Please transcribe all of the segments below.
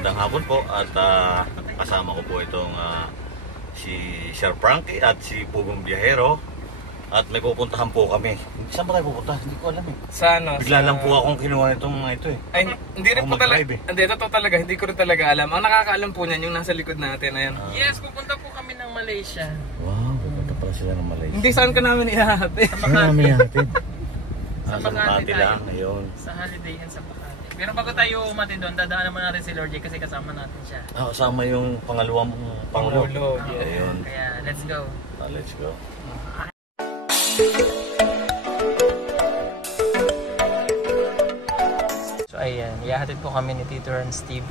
magandang hapon po at kasama ko po itong si Sir Frankie at si Pugong Biyahero at may pupuntahan po kami. Saan ba tayo pupunta? Hindi ko alam eh. Sana? Bigla lang po akong kinuha nitong ito eh. Ay, hindi rin po talaga. Hindi, totoo talaga. Hindi ko rin talaga alam. Ang nakakaalam po niyan yung nasa likod natin. Ayan. Yes, pupunta po kami ng Malaysia. Wow, pupunta pala sila ng Malaysia. Hindi, saan ka namin ihahatid? Saan namin ihahatid? Sa Makati lang, ayun. Sa holiday yan sa Makati. Pero bago tayo umatin doon, dadaan naman natin si Lord J kasi kasama natin siya. Kasama yung pangalawang Pangulo. Yes. Ayun. Kaya, let's go. Let's go. So ayan, ihahatid po kami ni Tito Ernst TV.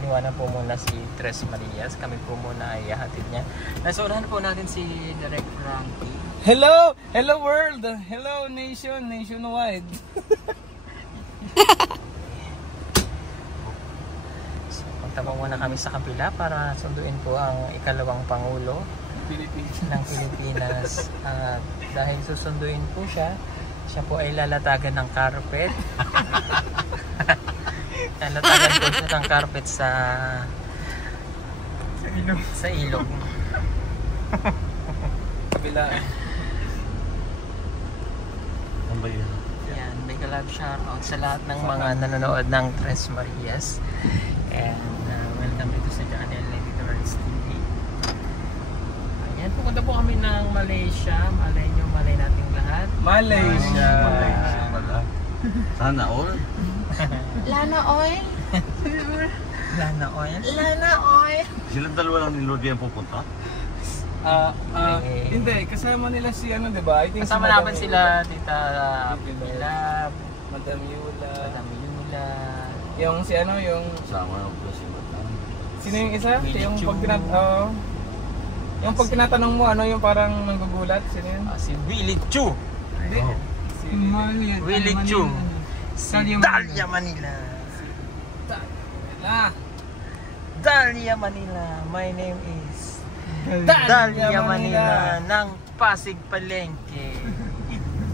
Iniwanan po muna si Tres Marias. Kami po muna ihahatid niya. Nasurahan po natin si Direct Frankie. Hello! Hello world! Hello nation! Nationwide! So punta po muna kami sa kapila para sunduin po ang ikalawang Pangulo ng Pilipinas. Dahil susunduin po siya, siya po ay lalatagan ng carpet. Lalatagan po siya ng carpet sa ilog. Kabila. Ano ba yun? Yan, big love shoutout sa lahat ng mga nanonood ng Tres Marias. And welcome dito sa channel ni Tito Ernst TV. Ayan, pupunta po kami ng Malaysia. Malay nyo, malay nating lahat. Malaysia! Malaysia pala. Sana all. Lana oil? Lana oil. Lana oil? Silang dalawa lang ni Lord yan pupunta? Hindi, kasama nila si ano, diba? I think Kasama si namin sila, Tita Milab, Madam Yula. Madam Yula. Yung si ano, yung... Sama po si Madam. Sino yung isa? Willie Yung Chu. yung pag tinatanong mo, ano yung parang manggugulat? Sino yun? Si Willie Chu. Hindi. Si Willie Chu. Si Dalia Manila. Dalia Manila. My name is Dalia Manila ng Pasig Palengke.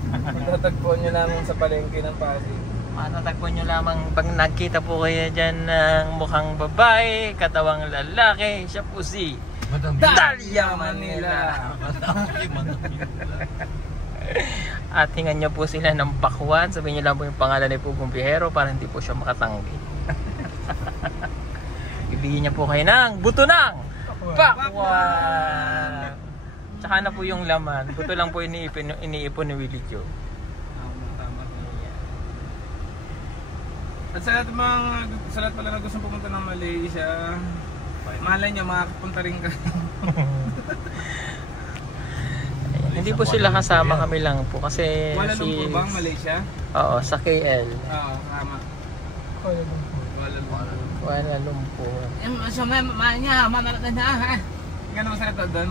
Matatagpuan nyo lamang sa palengke ng Pasig. Matatagpuan nyo lamang pag nagkita po kayo dyan ng mukhang babae, katawang lalaki, siya po si Dalia Manila. At hingan nyo po sila ng pakwan. Sabihin nyo lang po yung pangalan ni Pugong Biyahero para hindi po siya makatanggi. Ibigyan niya po kayo ng buto ng pakwan. Tsaka na po yung laman. Buto lang po iniipon ni Willie Joe. Tama. At sa lahat pala na gustong pumunta ng Malaysia, malay nyo, makakapunta rin ka. Hindi po sila kasama, kami lang po kasi Kuala Lumpur bang Malaysia? Oo, sa KL. Oo, tama. Kuala Lumpur. Kuala Lumpur. So, niya, manalata niya, ha? Gano'n sa ito doon?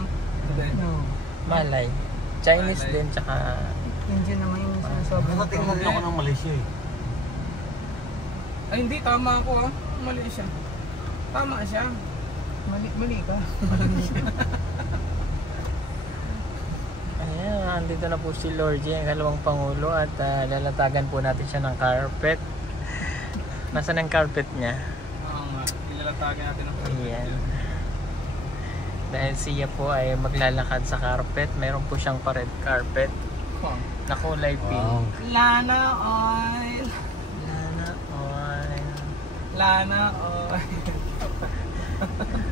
Malay. Chinese Malay. din, tsaka Indian naman yung sinasabi. Tingnan ako ng Malaysia eh. Ay hindi, tama ako Malaysia. Tama siya. Mali ka. ayan, andito na po si Lord J, ang kalawang Pangulo, at lalatagan po natin siya ng carpet. Nasaan ang carpet niya? Oo nga, ilalatagan natin ang Ayan. Dahil siya po ay maglalakad sa carpet, meron po siyang pa-red carpet na kulay pink. Lana oil. Lana oil. Lana oil.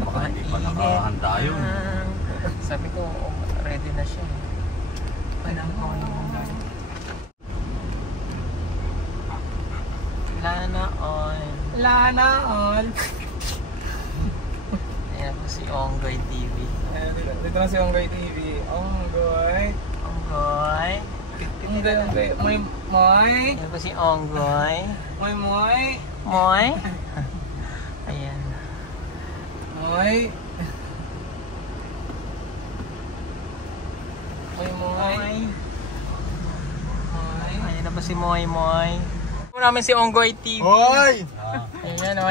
Baka hindi pa nakahanda yun. Sabi ko, ready na siya. Lana oil. Lana oil. Ayan po si Onggoy TV. Dito na si Onggoy TV. Onggoy. Onggoy. Onggoy. Moy. Ayan po si Onggoy. Moy. Moy. Ayan. Moy. Moy. Ayan na po si Moy Moy. Po namin si Onggoy TV. Hoy! Ayan o.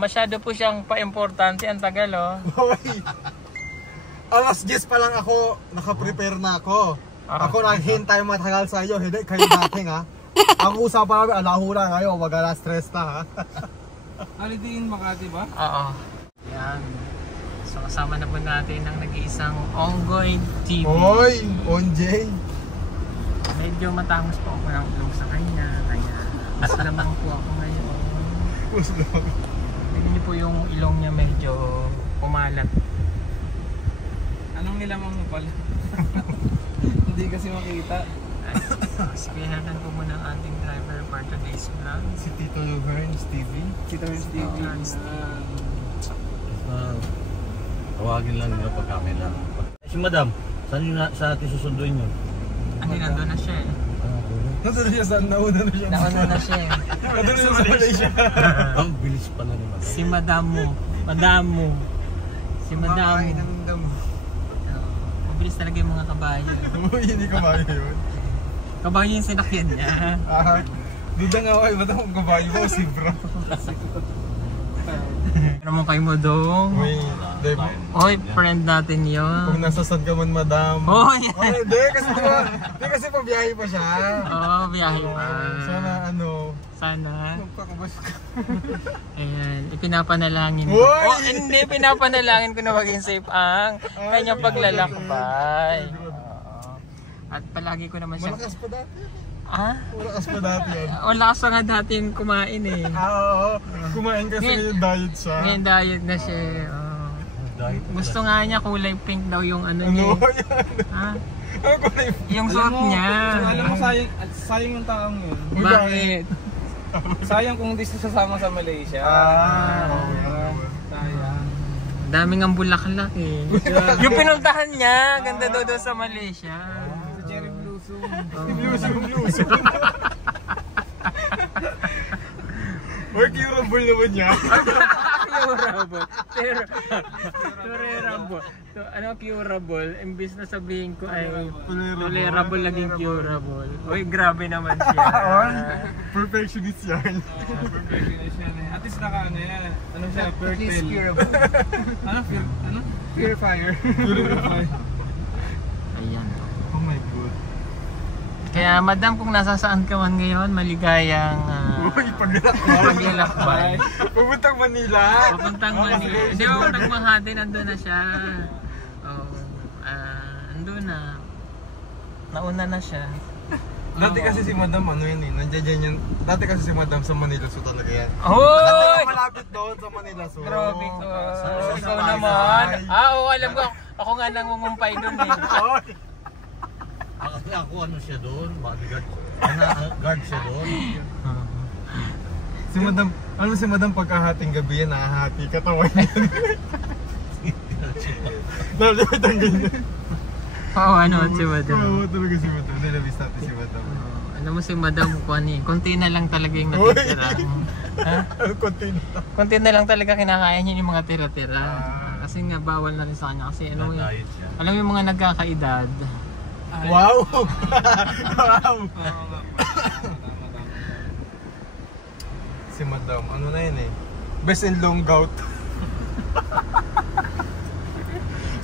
Masyado po siyang pa-importante. Ang tagal o. Hoy! Alas 10 pa lang ako, nakaprepare na ako. Ako naghintay matagal sa iyo, hindi kayo dating ha. Ang usapan namin, alahura ngayon, wag na stress na ha. Holiday in Makati ba? Oo. Yan. So kasama na po natin ang nag-iisang Onggoy TV. Hoy, Onjay. Medyo matangos po ako ng ilong sa kanya. Kaya mas lamang po ako ngayon. Tignan niyo po yung ilong niya medyo pumalat. Anong nilamang mo pala? Hindi kasi makita. Sabihanan po muna ang ating driver for today's vlog. Si Tito Hearns TV. Kita mo Steve. Tawagin lang nila pag kami lang. Si Madam, saan yun sa atin susunduin yun? Hindi, nandun na siya eh. Nasaan siya? Saan? Nauna na siya. Nauna na siya eh. Nauna na sa Malaysia. Ang bilis pa na naman. Si Madam mo. Madam mo. Si Madam mo. Mabilis talaga yung mga kabayo. Hindi kabayo yun. Kabayo yung sinakyan niya. Duda nga ako, ba't akong kabayo mo? Si bro. Ano mo kay Modong? Uy, Dave. Oy, friend natin yun. Kung nasa San ka man, madam. Oh, yan. Hindi, kasi diba, di kasi pabiyahe pa siya. Oo, biyahe pa. Sana ano. Sana. Magpakabas ka. Ayan, ipinapanalangin ko. Uy! Oh, hindi, pinapanalangin ko na maging safe ang kanyang paglalakbay. Oo. At palagi ko naman siya... Malakas pa dati. Ah? Malakas pa dati yan. Wala ka nga dati yung kumain eh. Oo. Kumain kasi yung diet siya. Ngayon diet na siya. Oh. Gusto nga niya kulay pink daw yung ano niya. Ano yan? Ha? Ano kulay? Yung suot niya. Alam mo, sayang yung taong yun. Bakit? Sayang kung di sasama sa Malaysia. Sayang. Daming ang bulaklak eh. Yung pinuntahan niya, ganda daw sa Malaysia. Sa Cherry Blossom. Blues. Or curable naman niya. Curable. Tolerable. Ano curable? Imbis na sabihin ko ay tolerable laging curable. Uy, grabe naman siya. Perfectionist yan. Perfectionist yan eh. At least ano yan. Ano siya? Fertile. curable. Ano? Purifier. Ayan. Oh my God. Kaya madam, kung nasasaan ka man ngayon, maligayang Uy, paglalakbay. paglalakbay. Pupuntang Manila. Papuntang Manila. Hindi mo papuntang Makati, nandun na siya. Oh, nandun na. Nauna na siya. Dati kasi si Madam ano yun eh, nandiyan yun. Dati kasi si Madam sa Manila so talaga yan. Hoy! Malapit doon sa Manila so. Grabe ka. Sa Ikaw bahay. naman. Oo, alam ko. Ako nga nangungumpay doon eh. Kasi ako ano siya doon, bodyguard. Guard siya doon. Si Madam, ano si Madam pagkahating gabi yan, nakahati katawan yan. Nalipit ang ganyan. Oo, ano si Madam. Oo, talaga si Madam. Nilabis natin si Madam. Ano mo si Madam kung konti na lang talaga yung natitira. Ha? Ano konti na? Konti na lang talaga kinakain niya yung mga tira-tira. Kasi nga bawal na rin sa kanya kasi ano yung, Diet siya. alam mo yung mga nagkakaedad. Wow! Wow! Si Madam, ano na yun eh? Best in long gout.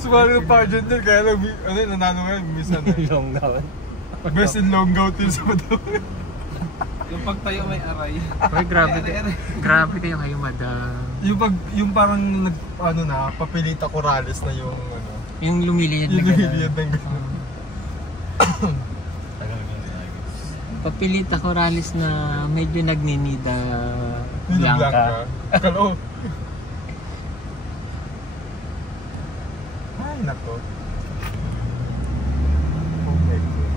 Sumali ng pageant din, kaya lang, ano yun, nanalo ngayon, minsan eh. Long down. Best in long gout yun si Madam. Yung pagtayo may aray. Uy, grabe kayo kayo Madam. Yung parang nag, ano na, papilita Corrales na yung, ano, Yung lumiliyad na yung gano'n. lumiliyad ng gano'n. Tagal nga nila. Papilita Corrales na medyo nagninida Blanca. Blanca. Kalo. Ay, nako. Oh my God.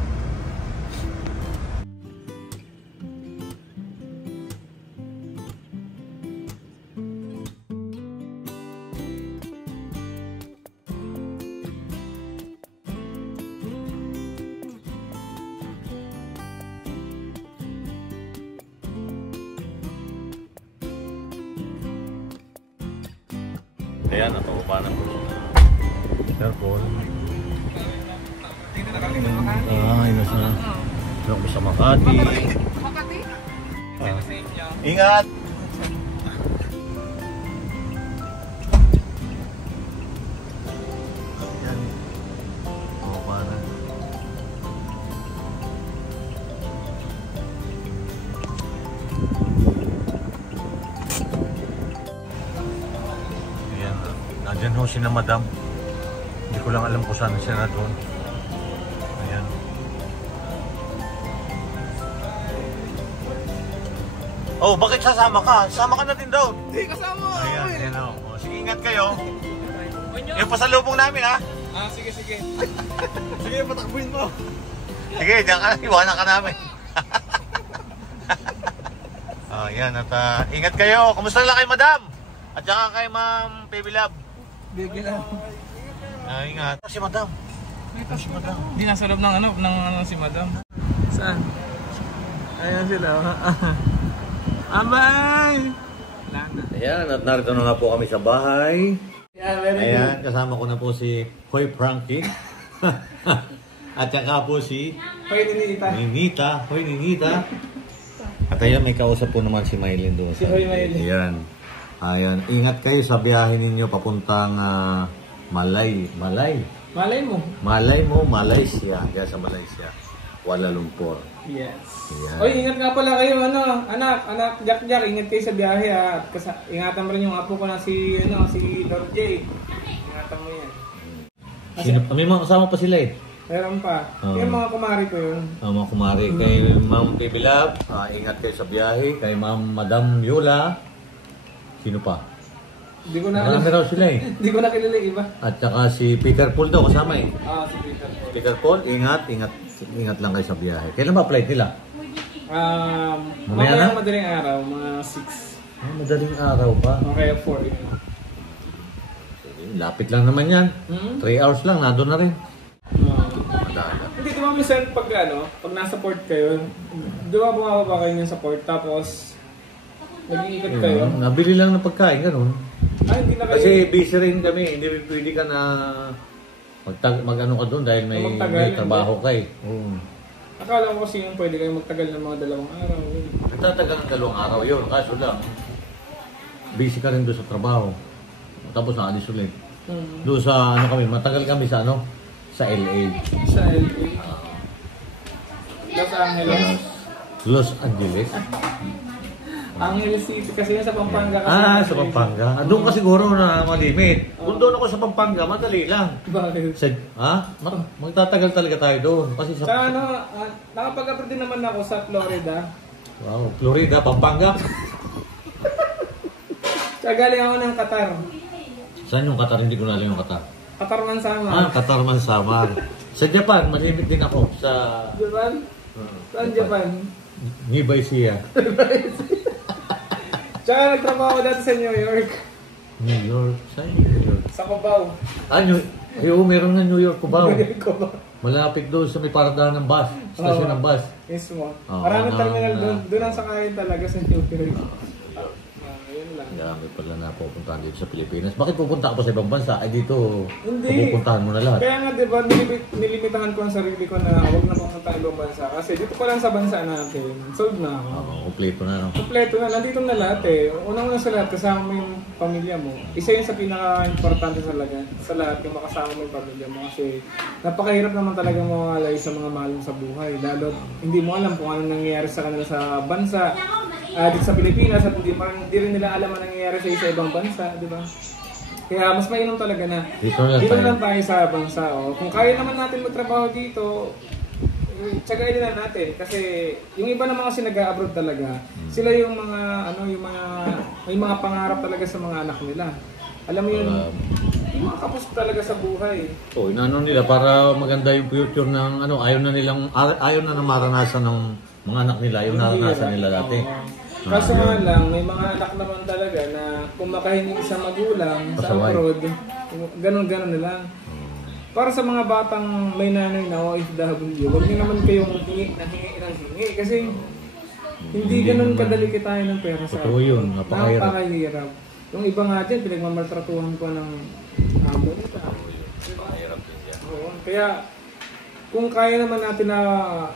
Ayan, natupa ng aircon. Ay, nasa ako sa Makati. Ingat! Yan. Tupa na. Diyan ho si na madam. Hindi ko lang alam kung saan siya na doon. Ayan. Oh, bakit sasama ka? Sama ka na din daw. Hindi, kasama. Ayan, ayan o. Oh, sige, ingat kayo. Yung pasalubong namin ha. Sige. Sige, patakbuhin mo. Sige, diyan ka, iwanan ka namin. Ayan, at ingat kayo. Kamusta lang kay madam? At saka kay ma'am Baby Love. Bigil lang. Ingat. Si madam. Si madam. Hindi nasa loob ng si madam. Saan? Ayan sila. Abay! Wala na. Ayan, at narito na nga po kami sa bahay. Yeah, very Ayan, kasama ko na po si Hoy Frankie. At saka po si Pwede Ninita. Ninita. Hoy, Ninita. At ayan, may kausap po naman si Mylene doon. Si Hoy Mylene. Ayan. Ayan, ingat kayo sa biyahe ninyo papuntang Malay, Malaysia. Diyan sa Malaysia. Kuala Lumpur. Yes. Ayan. Oy, ingat nga pala kayo, anak, Jack, ingat kayo sa biyahe ha. At ingatan mo rin yung apo ko na si Lord J. Ingatan mo yan. May mga kasama pa sila eh. Meron pa. Yung mga kumari ko yun. Mga kumari, kay Ma'am Baby Love, ingat kayo sa biyahe. Kay Madam Yola. Sino pa? Hindi ko na Marami raw sila eh. Hindi ko na kilala yung iba. At saka si Peter Paul daw kasama eh. Si Peter Paul. Peter Paul, ingat lang kayo sa biyahe. Kailan ba flight nila? Mamaya na? madaling araw, mga 6. Madaling araw pa. Okay, 4. Lapit lang naman yan. 3 hours lang, nandun na rin. Hindi, di ba minsan pag nasa port kayo, di ba bumababa kayo sa port, tapos nag-iikot kayo? Nabili lang ng pagkain, ganun. Hindi na kayo. Kasi busy rin kami, hindi pwede ka na mag-ano ka doon dahil may trabaho ka eh. Akala ko kasi yung pwede kayo magtagal ng mga 2 araw. Nagtatagal ng 2 araw yun, kaso lang. Busy ka rin doon sa trabaho. Tapos naalis ulit. Doon sa matagal kami sa sa LA. Sa LA? Los Angeles? Los Angeles? Angeles City kasi sa Pampanga kasi. Sa Pampanga. Doon ka siguro na malimit. Kung doon ako sa Pampanga, madali lang. Bakit? Magtatagal talaga tayo doon. Kasi sa nakapag-abroad din naman ako sa Florida. Wow, Florida, Pampanga. Galing ako ng Qatar. Saan yung Qatar? Hindi ko na alam yung Qatar. Qatar man Samar. Qatar man Samar. Sa Japan, malimit din ako. Sa Japan? Saan Japan? Nibay siya. Tsaka nagtrabaho dati sa New York. New York? Saan New York? Sa Cubao. Meron na New York, Cubao. Cubao. Malapit doon sa may paradahan ng bus. Stasyon ng bus. Mismo. Maraming terminal doon. Doon ang sakayin talaga sa New York. Yun lang. Dami pala na pupuntahan dito sa Pilipinas. Bakit pupunta ka pa sa ibang bansa? Ay dito, Hindi. pupuntahan mo na lahat. Kaya nga diba, nilimitahan ko ang sarili ko na huwag na pupunta sa ibang bansa. Kasi dito pa lang sa bansa natin, sold na ako. Kompleto na. No? Kompleto na, nandito na lahat eh. Unang-una sa lahat, kasama mo yung pamilya mo. Isa yun sa pinaka-importante sa lahat, yung makasama mo yung pamilya mo. Kasi napakahirap naman talaga mawalay sa mga mahal mo sa buhay. Lalo, hindi mo alam kung ano nangyayari sa kanila sa bansa. Dito sa Pilipinas at hindi rin nila alam ang nangyayari sa ibang bansa, di ba? Kaya mas mainam talaga na dito lang tayo sa bansa. Kung kaya naman natin magtrabaho dito, tsagayin na natin kasi yung iba na mga nag-abroad talaga, sila yung mga may mga pangarap talaga sa mga anak nila. Alam mo yun, yung mga kapos talaga sa buhay. Inaano nila para maganda yung future ng ayaw na maranasan ng mga anak nila, yung naranasan nila dati. Kaso nga lang, may mga anak naman talaga na kung makahingi sa magulang sa abroad, ganun-ganun na lang. Para sa mga batang may nanay na OFW, huwag niyo naman kayong hingi ng hingi kasi hindi ganun kadali tayo ng pera sa totoo yun, napakahirap. Yung iba nga dyan, pinagmamaltratuhan ko ng amo nila. Kaya kung kaya naman natin na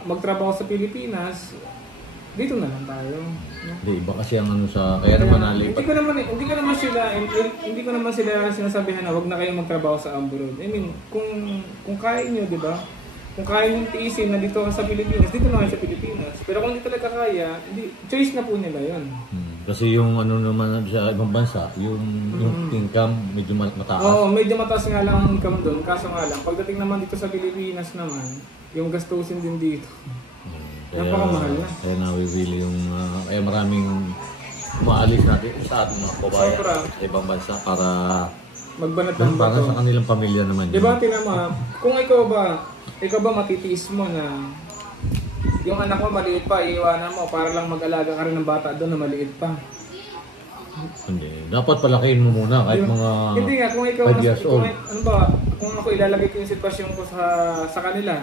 magtrabaho sa Pilipinas, dito na lang tayo. Hindi, iba kasi ang kaya naman nalipat. Hindi ko naman sila sinasabihan na wag na kayong magtrabaho sa abroad. I mean, kung kaya niyo, 'di ba? Kung kaya niyo tiisin na dito sa Pilipinas, dito na kayo sa Pilipinas. Pero kung hindi talaga kaya, choice na po nila 'yon. Kasi yung ano naman sa ibang bansa, yung income medyo mataas. Oo, medyo mataas nga lang ang income doon. Kaso nga lang, pagdating naman dito sa Pilipinas naman, yung gastusin din dito. Napakamahal na. Kaya nawibili yung, kaya maraming umaalis natin sa ating mga kabayan Sobra. sa ibang bansa para Magbanat ng para bato. sa kanilang pamilya naman. Di ba, tinama, kung ikaw ba matitiis mo na yung anak mo maliit pa, iiwanan mo para lang mag-alaga ka rin ng bata doon na maliit pa. Hindi. Dapat palakihin mo muna kahit mga Hindi nga, kung ikaw, 5 years old. ano ba, kung ako ilalagay ko yung sitwasyon ko sa kanila,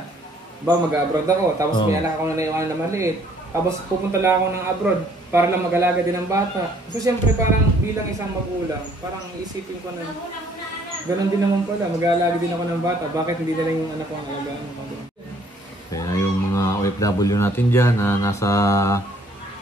ba mag-abroad ako, tapos may anak ako na naiwanan na maliit, tapos pupunta lang ako ng abroad para lang mag-alaga din ng bata. So siyempre parang bilang isang magulang, parang iisipin ko na, ganun din naman pala, mag-alaga din ako ng bata, bakit hindi na lang yung anak ko ang alagaan mo? Kaya yung mga OFW natin dyan na nasa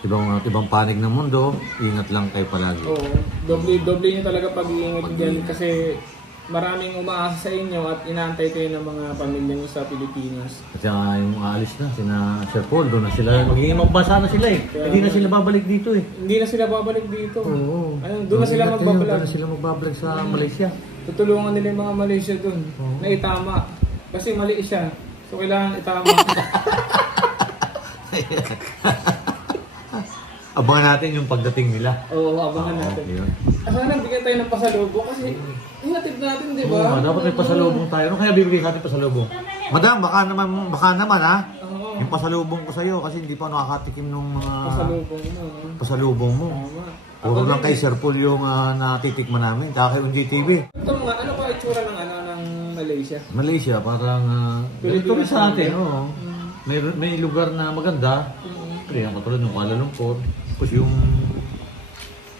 ibang panig ng mundo, ingat lang kayo palagi. Oo, doble nyo talaga pag-iingat dyan kasi maraming umaasa sa inyo at inaantay kayo ng mga pamilya nyo sa Pilipinas. Kasi yung aalis na, sina Sir Paul, doon na sila, magiging magbasa na sila eh. Hindi na sila babalik dito eh. Hindi na sila babalik dito. Oo. Ayun, doon na sila magbablog. Doon na sila magbabalik sa Malaysia. Tutulungan nila yung mga Malaysia doon na itama. Kasi mali siya. So kailangan itama. Abangan natin yung pagdating nila. Oo, abangan natin. Yun. Sana bigyan tayo ng pasalubong kasi hinatid natin, di Oo, ba? dapat may pasalubong tayo. Ano kaya bibigay sa atin pasalubong? Madam, baka naman ha? Oo, Yung pasalubong ko sa'yo kasi hindi pa nakakatikim ng mga pasalubong mo. pasalubong mo. Tama. Puro lang kay Sir Paul yung natitikman namin. Tsaka kay UNJTV. Ito mga, ano pa itsura ng Malaysia? Malaysia, parang ganito rin sa atin. Oo. May lugar na maganda. Pero yung katulad ng Kuala Lumpur. Tapos yung...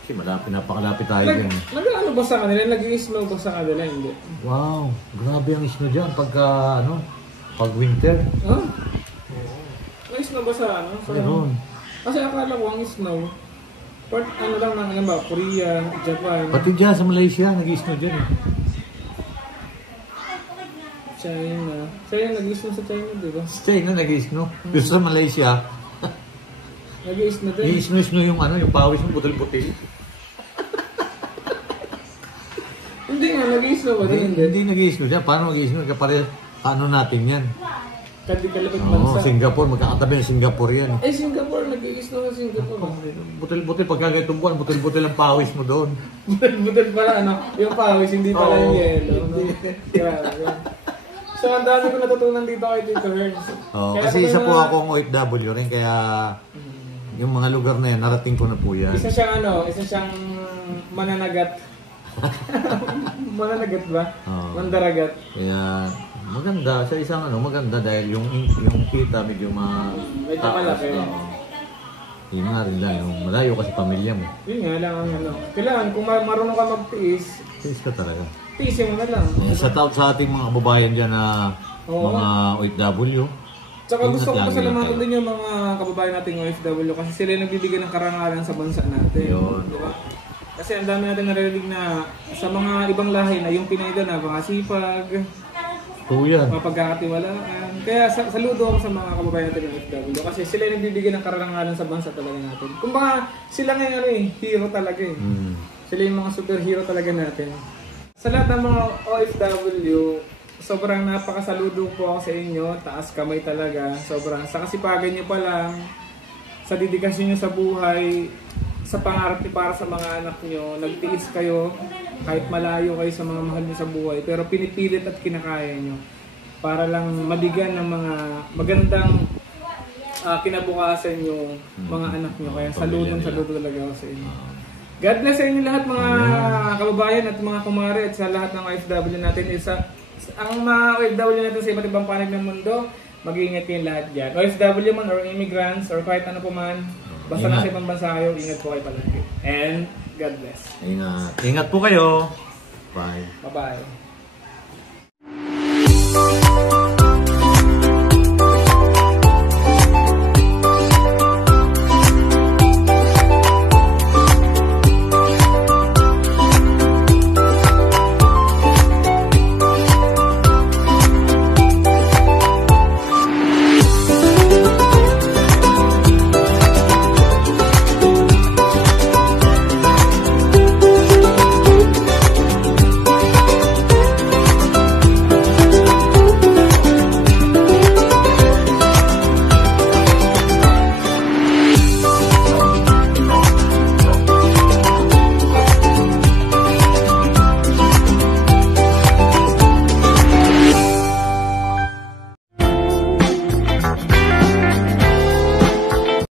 Kasi napakalapit tayo dyan. Nag-ano ba sa kanila? Nag-i-snow ba sa kanila? Hindi. Wow, grabe ang snow dyan pag winter. Huh? May snow ba sa ano? Sa, Meron. Kasi akala ko ang snow. Part ano lang ng ano ba? Korea, Japan, Pati dyan sa Malaysia, nag-snow dyan eh. China. China nag-i-snow sa China, di ba? Sa China nag-snow. Pero sa Malaysia, Nag-i-snow din. i-snow yung yung pawis mo butil-butil. Hindi nga, nag-i-snow ba din? Hindi nag-snow dyan. Paano mag-snow? Kapare, paano natin yan? Kalapit Oo, bansa. Singapore, magkakatabi ng Singapore yan. Eh, Singapore, nag-i-snow sa Singapore. Butil-butil, pagka ganitong buwan, butil-butil ang pawis mo doon. Budal pala, ano? Yung pawis, hindi pala yung yelo. Grabe. So, ang dami ko natutunan dito kay Tito Herns. Oh, Kaya kasi isa po na- akong OFW rin, kaya yung mga lugar na yan, narating ko na po yan. Isa siyang mananagat. Mananagat ba? Oo. Mandaragat. Kaya maganda, sa isang maganda dahil yung kita medyo Medyo malaki. Yun nga rin lang, yung malayo kasi pamilya mo. Yun nga lang ang ano. Kailangan, kung marunong ka magtiis, Tiis ka talaga. tiisin mo na lang. Sa taot sa ating mga kababayan dyan na Oo. mga OFW. Tsaka gusto ko Ingat lang, pasalamatan ingat din yung mga kababayan nating OFW kasi sila yung nagbibigay ng karangalan sa bansa natin. Yun. Di ba? Kasi ang dami natin naririnig na sa mga ibang lahi na yung Pinay doon na mga sipag, Po yan. mga pagkakatiwalaan. Kaya saludo ako sa mga kababayan natin ng OFW kasi sila yung nagbibigay ng karangalan sa bansa talaga natin. Kumbaga sila ngayon hero talaga eh. Sila yung mga superhero talaga natin. Sa lahat ng mga OFW, sobrang napakasaludo po ako sa inyo. Taas kamay talaga. Sobrang sa kasipagan nyo pa lang, sa dedikasyon nyo sa buhay, sa pangarap nyo para sa mga anak nyo. Nagtiis kayo kahit malayo kayo sa mga mahal nyo sa buhay. Pero pinipilit at kinakaya nyo para lang mabigyan ng mga magandang kinabukasan yung mga anak nyo. Kaya saludo talaga ako sa inyo. God bless sa inyo lahat mga kababayan at mga kumare at sa lahat ng OFW natin. Ang mga OFW natin sa iba't ibang panig ng mundo, mag-iingat kayo lahat dyan. OFW man or immigrants or kahit ano po man, basta nasa ibang bansa kayo, ingat po kayo palagi. And God bless. Ingat. Ingat po kayo. Bye. Bye-bye.